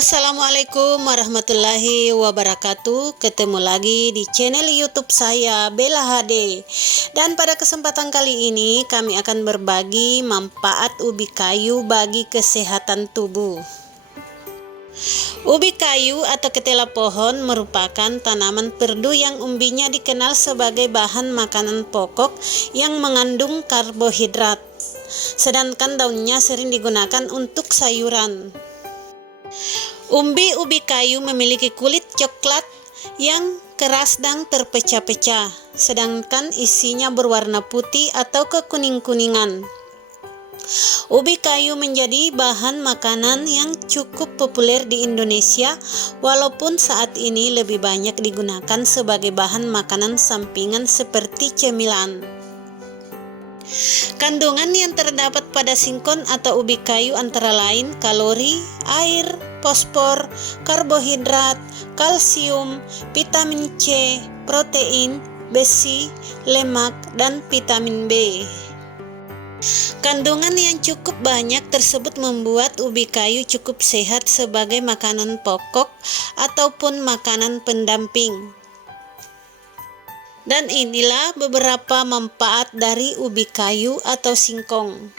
Assalamualaikum warahmatullahi wabarakatuh. Ketemu lagi di channel YouTube saya, Bella HD. Dan pada kesempatan kali ini kami akan berbagi manfaat ubi kayu bagi kesehatan tubuh. Ubi kayu atau ketela pohon merupakan tanaman perdu yang umbinya dikenal sebagai bahan makanan pokok yang mengandung karbohidrat. Sedangkan daunnya sering digunakan untuk sayuran. Umbi ubi kayu memiliki kulit coklat yang keras dan terpecah-pecah, sedangkan isinya berwarna putih atau kekuning-kuningan. Ubi kayu menjadi bahan makanan yang cukup populer di Indonesia, walaupun saat ini lebih banyak digunakan sebagai bahan makanan sampingan seperti cemilan. Kandungan yang terdapat pada singkong atau ubi kayu antara lain kalori, air, fosfor, karbohidrat, kalsium, vitamin C, protein, besi, lemak, dan vitamin B. Kandungan yang cukup banyak tersebut membuat ubi kayu cukup sehat sebagai makanan pokok ataupun makanan pendamping. Dan inilah beberapa manfaat dari ubi kayu atau singkong.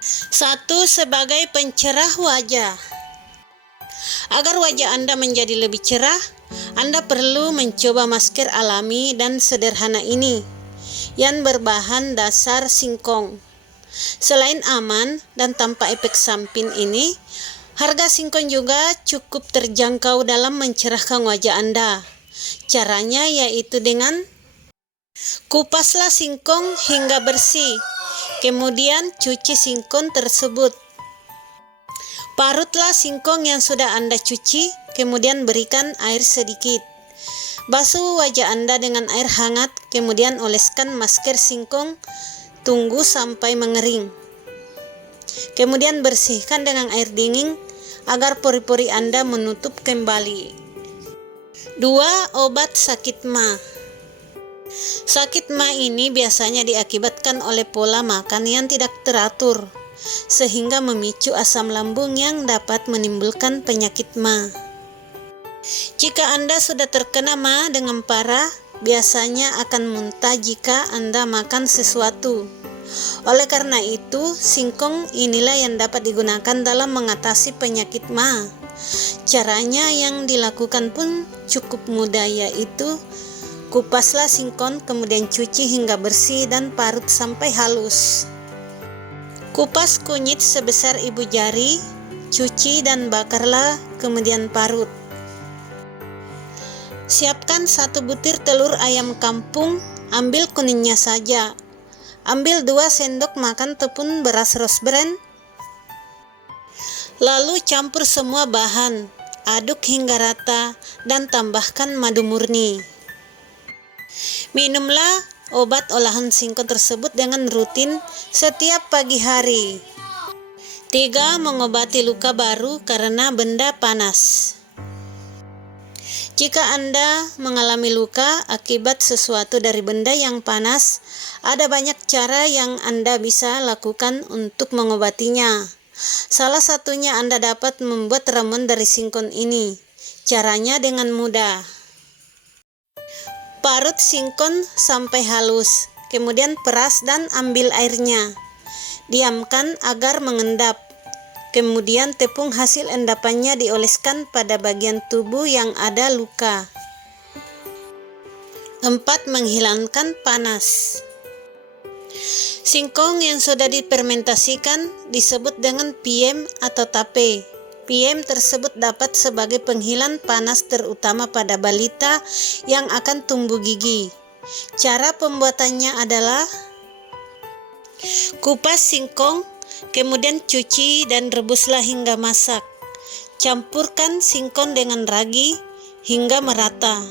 1. Sebagai pencerah wajah. Agar wajah Anda menjadi lebih cerah, Anda perlu mencoba masker alami dan sederhana ini yang berbahan dasar singkong. Selain aman dan tanpa efek samping ini, harga singkong juga cukup terjangkau dalam mencerahkan wajah Anda. Caranya yaitu dengan kupaslah singkong hingga bersih, kemudian cuci singkong tersebut. Parutlah singkong yang sudah Anda cuci, kemudian berikan air sedikit. Basuh wajah Anda dengan air hangat, kemudian oleskan masker singkong, tunggu sampai mengering. Kemudian bersihkan dengan air dingin agar pori-pori Anda menutup kembali. 2. Obat sakit ma. Sakit ma ini biasanya diakibatkan oleh pola makan yang tidak teratur, sehingga memicu asam lambung yang dapat menimbulkan penyakit ma. Jika Anda sudah terkena ma dengan parah, biasanya akan muntah jika Anda makan sesuatu. Oleh karena itu, singkong inilah yang dapat digunakan dalam mengatasi penyakit ma. Caranya yang dilakukan pun cukup mudah, yaitu kupaslah singkong, kemudian cuci hingga bersih dan parut sampai halus. Kupas kunyit sebesar ibu jari, cuci dan bakarlah, kemudian parut. Siapkan 1 butir telur ayam kampung, ambil kuningnya saja. Ambil 2 sendok makan tepung beras rose bran. Lalu campur semua bahan, aduk hingga rata dan tambahkan madu murni. Minumlah obat olahan singkong tersebut dengan rutin setiap pagi hari. 3. Mengobati luka baru karena benda panas. Jika Anda mengalami luka akibat sesuatu dari benda yang panas, ada banyak cara yang Anda bisa lakukan untuk mengobatinya. Salah satunya Anda dapat membuat ramuan dari singkong ini. Caranya dengan mudah. Parut singkong sampai halus, kemudian peras dan ambil airnya. Diamkan agar mengendap. Kemudian tepung hasil endapannya dioleskan pada bagian tubuh yang ada luka. 4. Menghilangkan panas. Singkong yang sudah difermentasikan disebut dengan piem atau tape. Piem tersebut dapat sebagai penghilang panas terutama pada balita yang akan tumbuh gigi. Cara pembuatannya adalah kupas singkong, kemudian cuci dan rebuslah hingga masak. Campurkan singkong dengan ragi hingga merata.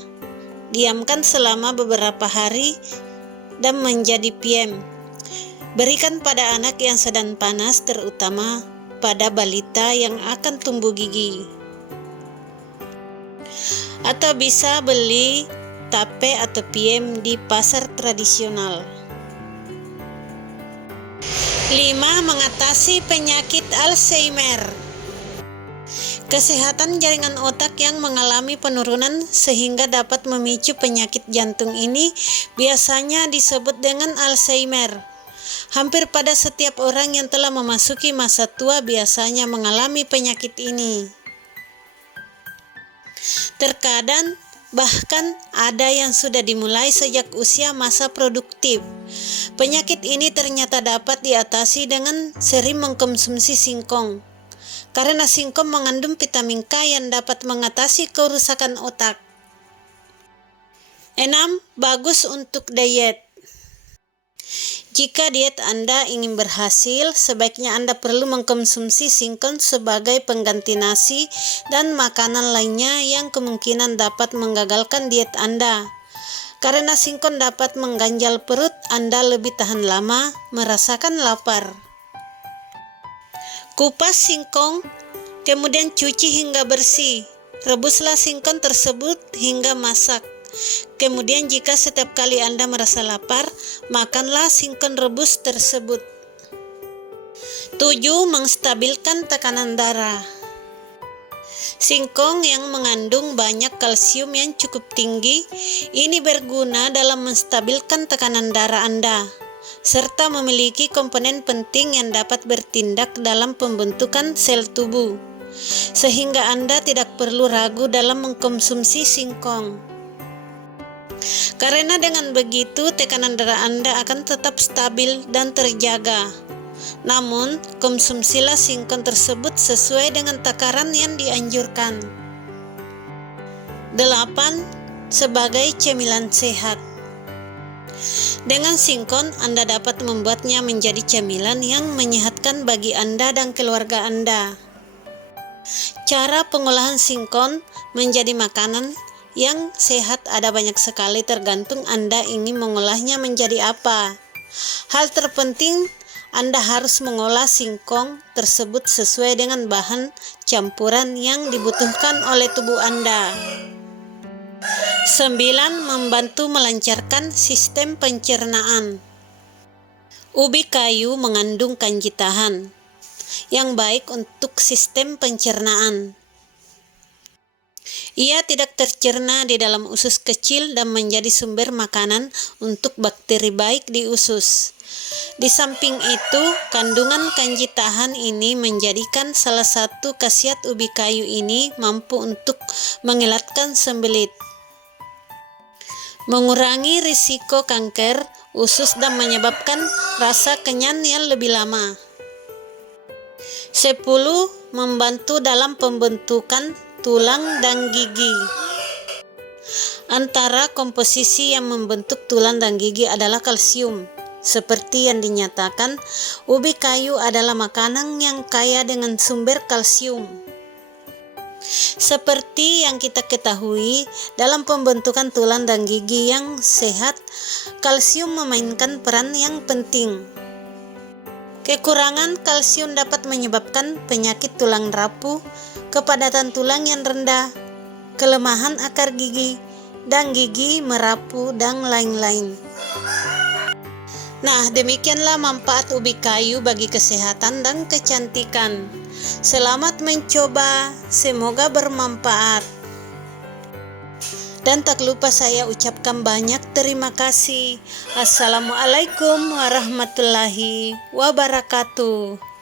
Diamkan selama beberapa hari dan menjadi piem. Berikan pada anak yang sedang panas, terutama pada balita yang akan tumbuh gigi. Atau bisa beli tape atau piem di pasar tradisional. 5. Mengatasi penyakit Alzheimer. Kesehatan jaringan otak yang mengalami penurunan sehingga dapat memicu penyakit jantung ini biasanya disebut dengan Alzheimer. Hampir pada setiap orang yang telah memasuki masa tua biasanya mengalami penyakit ini. Terkadang bahkan ada yang sudah dimulai sejak usia masa produktif. Penyakit ini ternyata dapat diatasi dengan sering mengkonsumsi singkong. Karena singkong mengandung vitamin K yang dapat mengatasi kerusakan otak. 6. Bagus untuk diet. Jika diet Anda ingin berhasil, sebaiknya Anda perlu mengkonsumsi singkong sebagai pengganti nasi dan makanan lainnya yang kemungkinan dapat menggagalkan diet Anda. Karena singkong dapat mengganjal perut, Anda lebih tahan lama merasakan lapar. Kupas singkong, kemudian cuci hingga bersih. Rebuslah singkong tersebut hingga masak. Kemudian jika setiap kali Anda merasa lapar, makanlah singkong rebus tersebut. 7. Menstabilkan tekanan darah. Singkong yang mengandung banyak kalsium yang cukup tinggi, ini berguna dalam menstabilkan tekanan darah Anda, serta memiliki komponen penting yang dapat bertindak dalam pembentukan sel tubuh, sehingga Anda tidak perlu ragu dalam mengkonsumsi singkong. Karena dengan begitu tekanan darah Anda akan tetap stabil dan terjaga. Namun, konsumsilah singkong tersebut sesuai dengan takaran yang dianjurkan. 8. Sebagai cemilan sehat. Dengan singkong, Anda dapat membuatnya menjadi cemilan yang menyehatkan bagi Anda dan keluarga Anda. Cara pengolahan singkong menjadi makanan yang sehat ada banyak sekali, tergantung Anda ingin mengolahnya menjadi apa. Hal terpenting, Anda harus mengolah singkong tersebut sesuai dengan bahan campuran yang dibutuhkan oleh tubuh Anda. 9. Membantu melancarkan sistem pencernaan. Ubi kayu mengandung kanji tahan yang baik untuk sistem pencernaan. Ia tidak tercerna di dalam usus kecil dan menjadi sumber makanan untuk bakteri baik di usus. Di samping itu, kandungan kanji tahan ini menjadikan salah satu khasiat ubi kayu ini mampu untuk mengelatkan sembelit, mengurangi risiko kanker usus dan menyebabkan rasa kenyang yang lebih lama. 10. Membantu dalam pembentukan tulang dan gigi. Antara komposisi yang membentuk tulang dan gigi adalah kalsium. Seperti yang dinyatakan, ubi kayu adalah makanan yang kaya dengan sumber kalsium. Seperti yang kita ketahui, dalam pembentukan tulang dan gigi yang sehat, kalsium memainkan peran yang penting. Kekurangan kalsium dapat menyebabkan penyakit tulang rapuh, kepadatan tulang yang rendah, kelemahan akar gigi, dan gigi merapuh, dan lain-lain. Nah, demikianlah manfaat ubi kayu bagi kesehatan dan kecantikan. Selamat mencoba, semoga bermanfaat. Dan tak lupa saya ucapkan banyak terima kasih. Assalamualaikum warahmatullahi wabarakatuh.